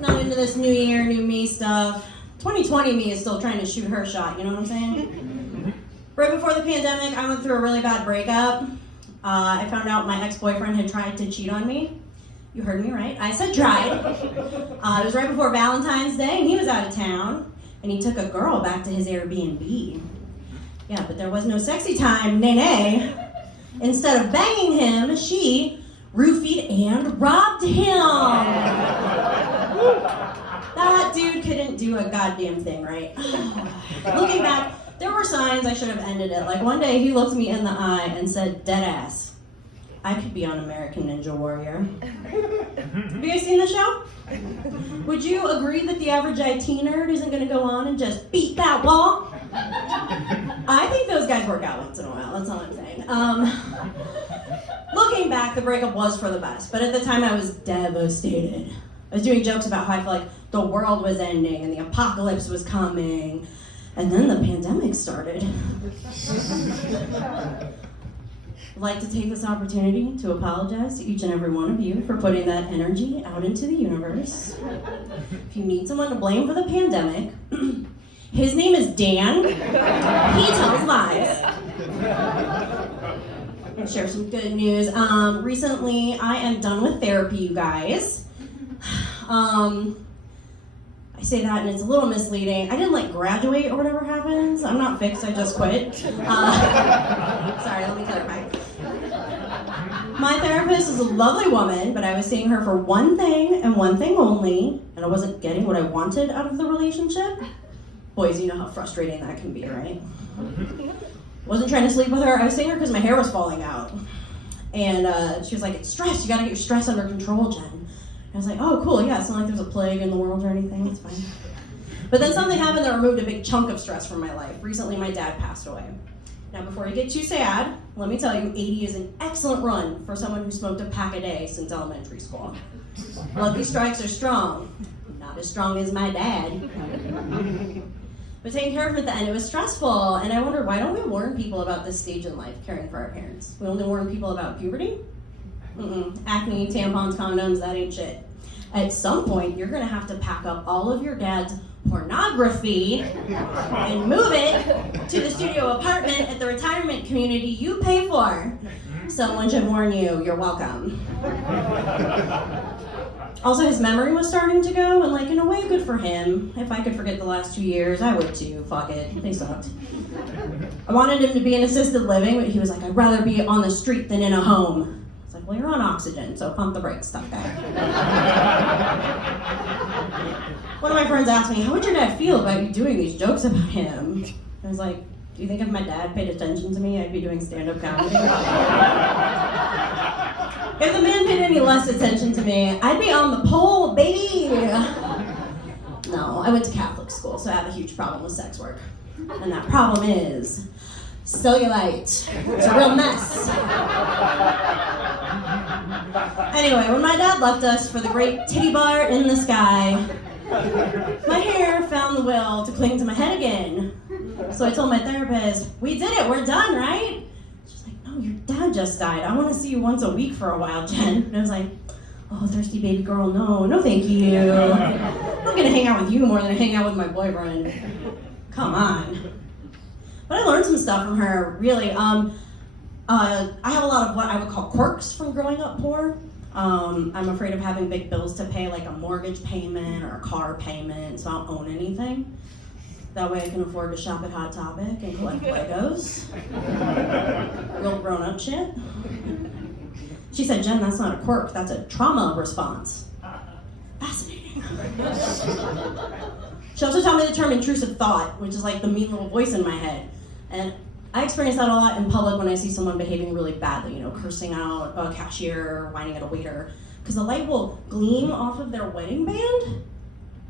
Not into this new year, new me stuff. 2020 me is still trying to shoot her shot, you know what I'm saying? Right before the pandemic, I went through a really bad breakup. I found out my ex-boyfriend had tried to cheat on me. You heard me right, I said tried. It was right before Valentine's Day and he was out of town and he took a girl back to his Airbnb. Yeah, but there was no sexy time, nay. Instead of banging him, she roofied and robbed him. That dude couldn't do a goddamn thing, right? Looking back, there were signs I should have ended it. Like one day he looked me in the eye and said, dead ass, I could be on American Ninja Warrior. Have you guys seen the show? Would you agree that the average IT nerd isn't gonna go on and just beat that wall? I think those guys work out once in a while, that's all I'm saying. Looking back, the breakup was for the best, but at the time I was devastated. I was doing jokes about how I felt like the world was ending and the apocalypse was coming, and then the pandemic started. I'd like to take this opportunity to apologize to each and every one of you for putting that energy out into the universe. If you need someone to blame for the pandemic, his name is Dan. He tells lies. I'm gonna share some good news. Recently, I am done with therapy, you guys. I say that and it's a little misleading. I didn't graduate or whatever happens. I'm not fixed, I just quit. Sorry, let me clarify. My therapist is a lovely woman, but I was seeing her for one thing and one thing only, and I wasn't getting what I wanted out of the relationship. Boys, you know how frustrating that can be, right? Wasn't trying to sleep with her. I was seeing her because my hair was falling out. And she was like, it's stress, you gotta get your stress under control, Jen. I was like, oh, cool, yeah, it's not like there's a plague in the world or anything, it's fine. But then something happened that removed a big chunk of stress from my life. Recently, my dad passed away. Now, before you get too sad, let me tell you, 80 is an excellent run for someone who smoked a pack a day since elementary school. Lucky strikes are strong. Not as strong as my dad. But taking care of him at the end, it was stressful, and I wondered, why don't we warn people about this stage in life, caring for our parents? We only warn people about puberty? Acne, tampons, condoms, that ain't shit. At some point, you're gonna have to pack up all of your dad's pornography and move it to the studio apartment at the retirement community you pay for. Someone should warn you, you're welcome. Also, his memory was starting to go, and in a way, good for him. If I could forget the last 2 years, I would too, fuck it, they sucked. I wanted him to be in assisted living, but he was like, I'd rather be on the street than in a home. Well, you're on oxygen, so pump the brakes, tough guy. One of my friends asked me, how would your dad feel about you doing these jokes about him? I was like, do you think if my dad paid attention to me, I'd be doing stand-up comedy? If the man paid any less attention to me, I'd be on the pole, baby! No, I went to Catholic school, so I have a huge problem with sex work. And that problem is cellulite. It's a real mess. Anyway, when my dad left us for the great titty bar in the sky, my hair found the will to cling to my head again. So I told my therapist, we did it, we're done, right? She's like, no, your dad just died. I want to see you once a week for a while, Jen. And I was like, oh, thirsty baby girl, no thank you. I'm gonna hang out with you more than I hang out with my boyfriend. Come on. But I learned some stuff from her, really. I have a lot of what I would call quirks from growing up poor. I'm afraid of having big bills to pay, like a mortgage payment or a car payment, so I don't own anything. That way I can afford to shop at Hot Topic and collect Legos. Real grown-up shit. She said, Jen, that's not a quirk, that's a trauma response. Fascinating. She also taught me the term intrusive thought, which is like the mean little voice in my head. And I experience that a lot in public when I see someone behaving really badly, cursing out a cashier, whining at a waiter, because the light will gleam off of their wedding band,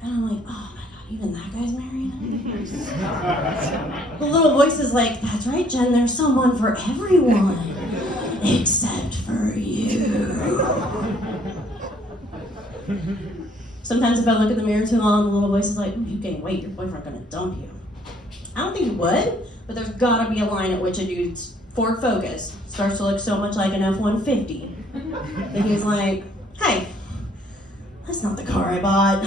and I'm like, oh my god, even that guy's married? The little voice is like, that's right, Jen, there's someone for everyone, except for you. Sometimes if I look in the mirror too long, the little voice is like, you gain weight, your boyfriend's gonna dump you. I don't think he would, but there's gotta be a line at which a dude's Ford Focus starts to look so much like an F-150 that he's like, hey, That's not the car I bought.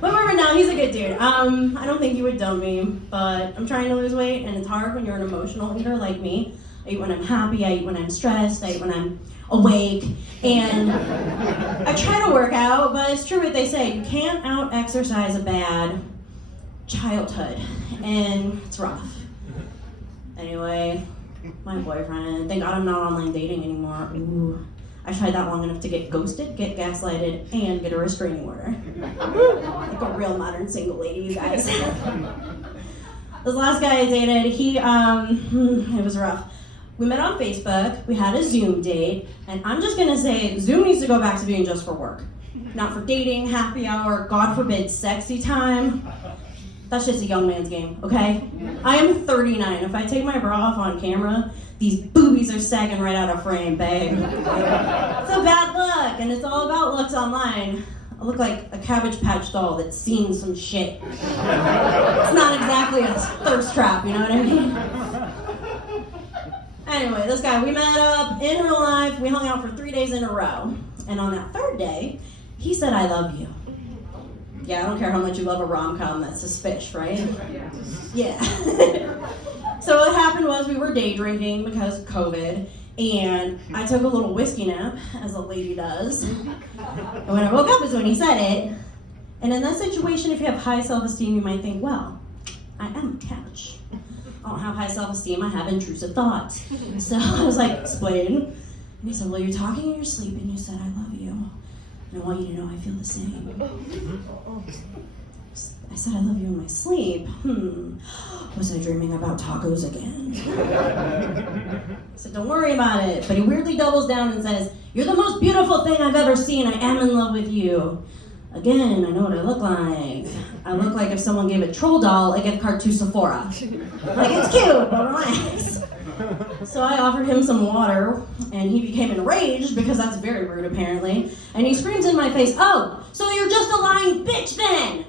But remember now, he's a good dude. I don't think he would dump me, but I'm trying to lose weight, and it's hard when you're an emotional eater like me. I eat when I'm happy, I eat when I'm stressed, I eat when I'm awake, and I try to work out, but it's true what they say, you can't out-exercise a bad childhood, and it's rough. Anyway, my boyfriend, thank God I'm not online dating anymore. Ooh, I tried that long enough to get ghosted, get gaslighted, and get a restraining order. Like a real modern single lady, you guys. This last guy I dated, it was rough. We met on Facebook, we had a Zoom date, and I'm just gonna say, Zoom needs to go back to being just for work. Not for dating, happy hour, God forbid, sexy time. That's just a young man's game, okay? I am 39. If I take my bra off on camera, these boobies are sagging right out of frame, babe. It's a bad look, and it's all about looks online. I look like a Cabbage Patch doll that's seen some shit. It's not exactly a thirst trap, you know what I mean? Anyway, this guy, we met up in real life, we hung out for 3 days in a row. And on that third day, he said, I love you. Yeah, I don't care how much you love a rom-com, that's suspicious, right? Yeah. So what happened was we were day drinking because of COVID, and I took a little whiskey nap, as a lady does. And when I woke up is when he said it. And in that situation, if you have high self-esteem, you might think, well, I am a catch. I don't have high self-esteem, I have intrusive thoughts. So I was like, explain. And he said, well, you're talking in your sleep and you said, I love you. And I want you to know I feel the same. I said, I love you in my sleep. Was I dreaming about tacos again? I said, don't worry about it. But he weirdly doubles down and says, you're the most beautiful thing I've ever seen. I am in love with you. Again, I know what I look like. I look like if someone gave a troll doll a gift card to Sephora. Like, it's cute, but relax. So I offered him some water, and he became enraged, because that's very rude apparently, and he screams in my face, oh, so you're just a lying bitch then?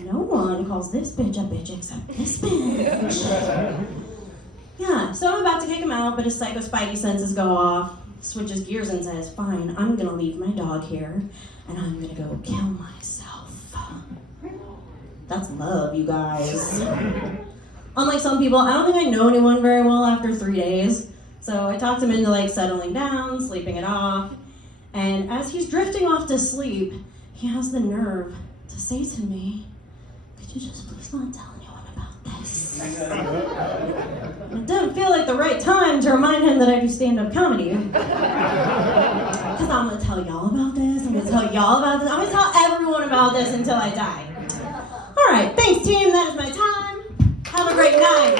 No one calls this bitch a bitch except this bitch. Yeah, so I'm about to kick him out, but his psycho spidey senses go off, switches gears and says, fine, I'm gonna leave my dog here, and I'm gonna go kill myself. That's love, you guys. Unlike some people, I don't think I know anyone very well after 3 days, so I talked him into like settling down, sleeping it off, and as he's drifting off to sleep, he has the nerve to say to me, could you just please not tell anyone about this? It didn't feel like the right time to remind him that I do stand-up comedy. Because I'm going to tell y'all about this, I'm going to tell y'all about this, I'm going to tell everyone about this until I die. All right, thanks team, that is my time. Have a great night.